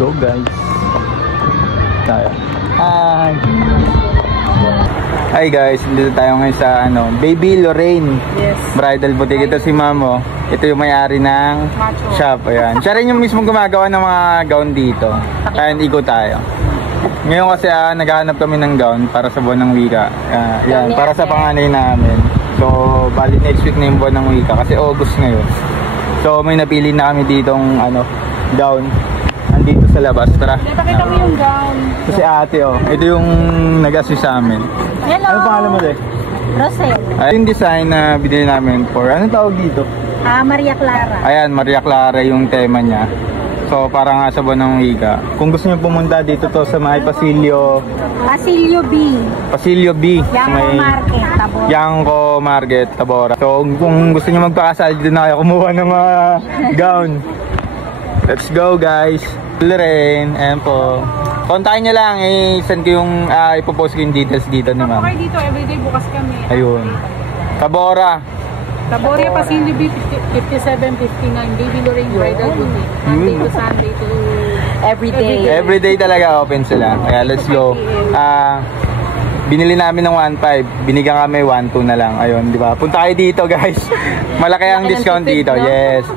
go guys. Tayo. Hi! Hi guys, dito tayo ngayon sa Baby Lorraine. Yes. Bridal boutique. Ito si Mamo. Ito yung may-ari ng shop. Ayan. Siya rin yung mismo gumagawa ng mga gown dito. Kaya ikot tayo. Ngayon kasi naghahanap kami ng gown para sa buwan ng wika. Yan, para sa panganay namin. So, bali next week na yung buwan ng wika kasi August ngayon. So, may napili na kami ditong gown. Andito sa labas. Tara. Pakita mo yung gown. Kasi ate, ito yung nag-assist sa amin. Hello. Ano pangalan mo deh? Rosel. Yung design na binili namin for, anong tawag dito? Maria Clara. Ayan, Maria Clara yung tema niya. So, para nga sa buwan ng wika. Kung gusto niyo pumunta dito to sa may Pasilio B. Pasilio B. Yangko Market, Tabora. Yangko Market, Tabora. So, kung gusto niyo magpakasal, dito na kayo kumuha ng mga gown. Let's go guys. Lorraine, ayan po. Kontakin nyo lang, send ko yung ipopost ko yung details dito ni ma'am. Okay dito, everyday bukas kami. Ayun. Tabora, Pasilio B, 5759, Baby Lorraine Bridal Boutique. Monday to Sunday to everyday. Everyday talaga open sila. Kaya let's go. Binili namin ng 1.5, binigyan kami 1.2 na lang. Ayun, di ba? Punta kayo dito guys. Malaki ang discount dito. Yes.